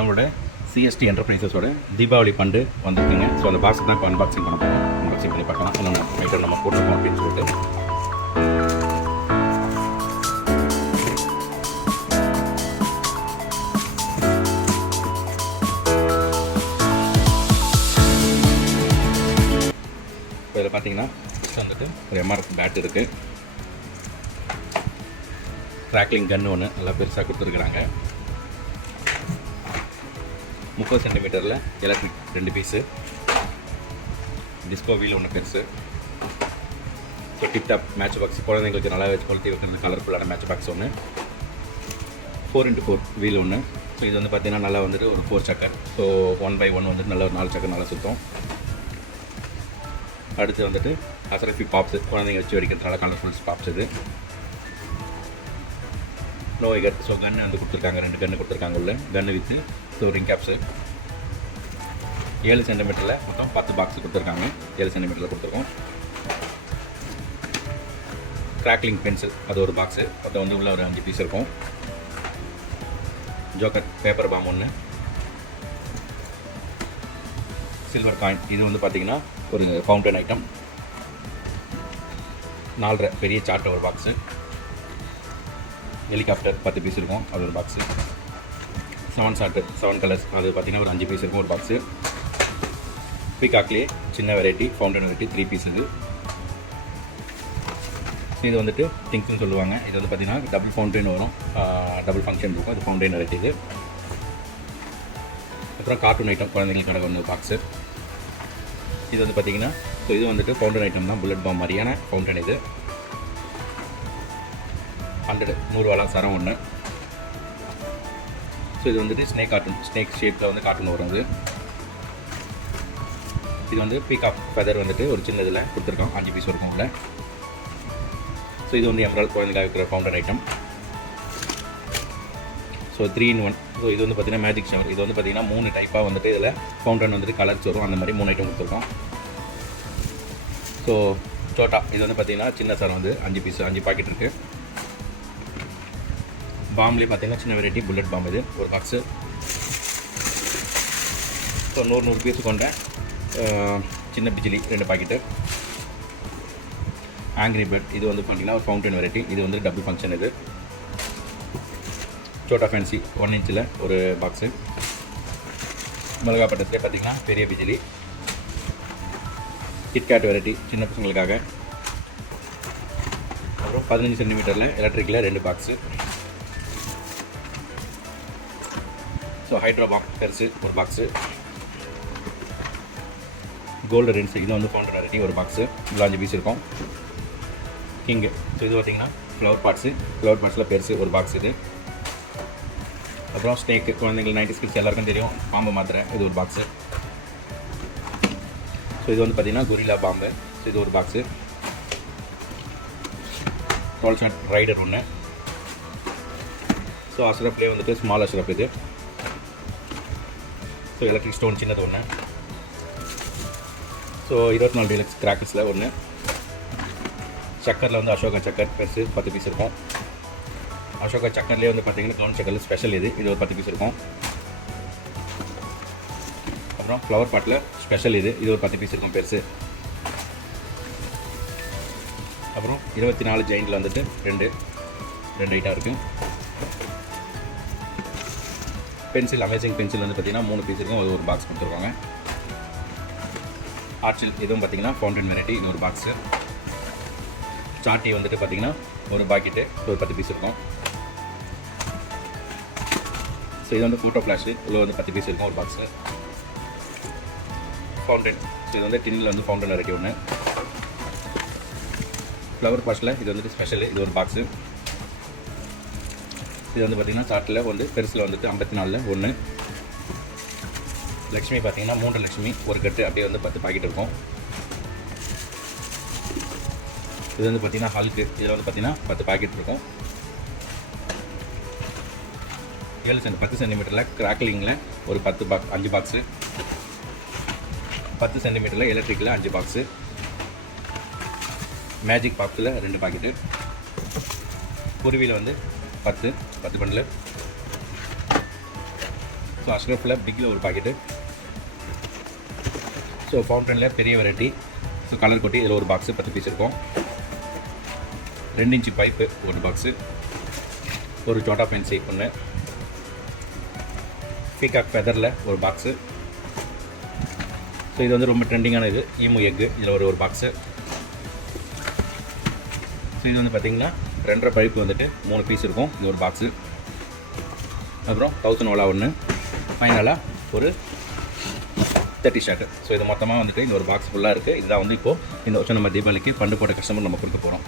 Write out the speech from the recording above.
நம்மளோட CST என்டர்பிரைசஸோட Deepavali fund வந்திருக்குங்க. So அந்த பாக்ஸ் தான் இப்போ அன்பாக்சிங் பண்ண போகிறோம். அன்பாக்சிங் பண்ணி பார்க்கலாம். என்னென்ன ஐட்டம் நம்ம போட்டிருக்கோம் அப்படின்னு சொல்லிட்டு. இப்போ இதில் பார்த்தீங்கன்னா வந்துட்டு ஒரு எம்ஆர்எஃப் பேட் இருக்குது. ட்ராக்லிங் கன்று ஒன்று நல்லா பெருசாக கொடுத்துருக்குறாங்க. 30 சென்டிமீட்டரில் எலக்ட்ரிக் 2 பீஸு, டிஸ்கோ வீல் ஒன்று பெருசு. ஸோ டிப்டாப் மேட்ச் பாக்ஸ், குழந்தைங்களுக்கு நல்லா வச்சு கொளுத்தி வைக்கிறது கலர்ஃபுல்லான மேட்ச் பாக்ஸ் ஒன்று. 4x4 வீல் ஒன்று. ஸோ இது வந்து பார்த்திங்கன்னா நல்லா வந்துட்டு ஒரு 4 சக்கர். ஸோ 1/1 வந்துட்டு நல்ல ஒரு 4 சக்கர் நல்லா சுற்றும். அடுத்து வந்துட்டு அசரஃபி பாப்ஸு, குழந்தைங்க வச்சு வெடிக்கிறது நல்லா கலர்ஃபுல்ஸ் பாப்ஸ். இது நோய்கர். ஸோ கன்று வந்து கொடுத்துருக்காங்க, 2 கன்று கொடுத்துருக்காங்க உள்ள கன்று வித்து. ஸோ ரிங் கேப்ஸு 7 சென்டிமீட்டரில் மொத்தம் 10 பாக்ஸ் கொடுத்துருக்காங்க. 7 சென்டிமீட்டரில் கொடுத்துருக்கோம். கிராக்லிங் பென்சில் அது ஒரு பாக்ஸு, மொத்தம் வந்து உள்ள ஒரு 5 பீஸ் இருக்கும். ஜோக்கர் பேப்பர் பாம் ஒன்று. சில்வர் காயின், இது வந்து பார்த்திங்கன்னா ஒரு ஃபவுண்டன் ஐட்டம். 4.5 பெரிய சார்ட் ஒரு பாக்ஸு. ஹெலிகாப்டர் 10 பீஸ் இருக்கும், அது ஒரு பாக்ஸு. 7 ஷார்ட்டு 7 கலர்ஸ், அது பார்த்திங்கன்னா ஒரு 5 பீஸ் இருக்கும் ஒரு பாக்ஸு. பீகாக்லேயே சின்ன வெரைட்டி ஃபவுண்டன் வெரைட்டி 3 பீஸ். இது வந்துட்டு திங்ஸ்னு சொல்லுவாங்க. இது வந்து பார்த்திங்கன்னா டபுள் ஃபவுண்டைன் வரும், டபுள் ஃபங்க்ஷன் இருக்கும். அது ஃபவுண்டைன் வெரைட்டி. இது அப்புறம் கார்ட்டூன் ஐட்டம் குழந்தைங்களுக்கு ஒன்று பாக்ஸு. இது வந்து பார்த்திங்கன்னா ஸோ இது வந்துட்டு ஃபவுண்டன் ஐட்டம் தான், புல்லட் பாம் மாதிரியான ஃபவுண்டன். இது 100 வாலா சரம் ஒன்று. ஸோ இது வந்துட்டு ஸ்னேக் கார்ட்டூன், ஸ்னேக் ஷேப்பில் வந்து கார்ட்டூன் வரும். இது வந்து பீகாக் ஃபெதர் வந்துட்டு ஒரு சின்ன இதில் கொடுத்துருக்கோம், 5 பீஸ் இருக்கும் உள்ள. ஸோ இது வந்து எம்ரால் குழந்தைங்க இருக்கிற fountain item. So 3-in-1. So இது வந்து பார்த்திங்கன்னா மேஜிக் ஷவர். இது வந்து பார்த்திங்கன்னா 3 டைப்பாக வந்துட்டு இதில் ஃபவுண்டன் வந்துட்டு கலர்ஸ் வரும். அந்த மாதிரி 3 ஐட்டம் கொடுத்துருக்கோம். ஸோ சோட்டா, இது வந்து பார்த்திங்கன்னா சின்ன சரம் வந்து 5 பீஸ், 5 பாக்கெட் இருக்குது. பாம்லேயே பார்த்திங்கன்னா சின்ன வெரைட்டி புல்லட் பாம், இது ஒரு பாக்ஸு. ஸோ 100 பீஸ் கொண்ட சின்ன பிஜிலி 2 பாக்கெட்டு. ஆங்கிரி பேர்ட், இது வந்து பார்த்திங்கன்னா ஒரு ஃபவுண்டன் வெரைட்டி. இது வந்து டபுள் ஃபங்க்ஷன். இது சோட்டா ஃபேன்சி 1 இன்ச்சில் ஒரு பாக்ஸு. மிளகாப்பட்டத்துலேயே பார்த்திங்கன்னா பெரிய பிஜிலி. கிட்கேட் வெரைட்டி சின்ன பசங்களுக்காக. அப்புறம் 15 சென்டிமீட்டரில் எலக்ட்ரிக்கில் 2 பாக்ஸு. ஸோ ஹைட்ரோ பாம் பெருசு ஒரு பாக்ஸு. கோல்டு ரென்ஸ், இது வந்து ஃபவுண்டன் வெரைட்டி ஒரு பாக்ஸு. இதில் 5 பீஸ் இருக்கும். கிங்கு, ஸோ இது பார்த்திங்கன்னா ஃப்ளவர் பார்ட்ஸு, ஃப்ளவர் பார்ட்ஸில் பெருசு ஒரு பாக்ஸ். இது அப்புறம் ஸ்னேக்கு, குழந்தைங்கள் 90s கிட்ஸ் எல்லாருக்கும் தெரியும், பாம்பு மாத்திரை, இது ஒரு பாக்ஸு. ஸோ இது வந்து பார்த்திங்கன்னா குரிலா பாம்பு. ஸோ இது ஒரு பாக்ஸு. 12 ஷாட் ரைடர் ஒன்று. ஸோ அஷ்ரப்லேயே வந்துட்டு ஸ்மால் அஷ்ரப். இது ஸோ எலக்ட்ரிக் ஸ்டோன் சின்னது ஒன்று. ஸோ 24 டீலக்ஸ் கிராக்கர்ஸில் ஒன்று. சக்கரில் வந்து அசோகா சக்கர் பெருசு 10 பீஸ் இருக்கும். அசோகா சக்கர்லேயே வந்து பார்த்திங்கன்னா க்ளவுன் சக்கரில் ஸ்பெஷல். இது ஒரு 10 பீஸ் இருக்கும். அப்புறம் ஃப்ளவர் பாட்டில் ஸ்பெஷல். இது ஒரு 10 பீஸ் இருக்கும் பெருசு. அப்புறம் 24 ஜெயிண்டில் வந்துட்டு 2 ஐட்டம் இருக்குது. பென்சில், அமேசிங் பென்சில் வந்து பார்த்திங்கன்னா 3 பீஸ் இருக்கும், அது ஒரு பாக்ஸ் கொடுத்துருக்காங்க. ஆர்ச்சில், இதுவும் பார்த்திங்கன்னா ஃபவுண்டன் வெரைட்டி, இன்னொரு பாக்ஸு. சாட்டி வந்துட்டு பார்த்திங்கன்னா ஒரு பாக்கெட்டு, ஒரு 10 பீஸ் இருக்கும். ஸோ இது வந்து ஃபோட்டோ ஃப்ளாஷு, உள்ள வந்து 10 பீஸ் இருக்கும் ஒரு பாக்ஸு. ஃபவுண்டன், ஸோ இது வந்து டின்னில் வந்து ஃபவுண்டன் வெரைட்டி ஒன்று. ஃப்ளவர் பாட்டில் இது வந்துட்டு ஸ்பெஷல், இது ஒரு பாக்ஸு. இது வந்து பார்த்திங்கன்னா சாட்டில் வந்து பெருசில் வந்துட்டு 54 1. லக்ஷ்மி பார்த்திங்கன்னா 3 லக்ஷ்மி ஒரு கட்டு, அப்படியே வந்து 10 பாக்கெட் இருக்கும். இது வந்து பார்த்திங்கன்னா ஹல்க்கு, இதில் வந்து பார்த்திங்கன்னா 10 பாக்கெட் இருக்கும். 10 சென்டிமீட்டரில் கிராக்லிங்கில் ஒரு 5 பாக்ஸு. 10 சென்டிமீட்டரில் எலக்ட்ரிக்கில் 5 பாக்ஸு. மேஜிக் பாக்ஸில் 2 பாக்கெட்டு. குருவியில் வந்து 10 பண்டில். ஸோ அஷ்ரஃபில் பிக்கில் ஒரு பாக்கெட்டு. ஸோ ஃபவுண்டனில் பெரிய வெரைட்டி. ஸோ கலர் கொட்டி இதில் ஒரு பாக்ஸு 10 பீஸ் இருக்கும். 2 இன்ச்சு பைப்பு ஒரு பாக்ஸு, ஒரு சோட்டா பென்சி ஒன்று, பீகாக் ஃபெதரில் ஒரு பாக்ஸு. ஸோ இது வந்து ரொம்ப ட்ரெண்டிங்கான இது ஈமு எக்கு, இதில் ஒரு பாக்ஸு. ஸோ இது வந்து பார்த்திங்கன்னா 2.5 பைப்பு வந்துட்டு 3 பீஸ் இருக்கும், இது ஒரு பாக்ஸு. அப்புறம் 1000 ஓலா ஒன்று, ஃபைனலாக ஒரு 30 ஷர்ட்டு. ஸோ இது மொத்தமாக வந்துட்டு இந்த ஒரு பாக்ஸ் ஃபுல்லாக இருக்குது. இதுதான் வந்து இப்போது இந்த வருஷம் நம்ம தீபாவளிக்கு ஃபண்டு போட்ட கஸ்டமர் நம்ம கொடுக்க போகிறோம்.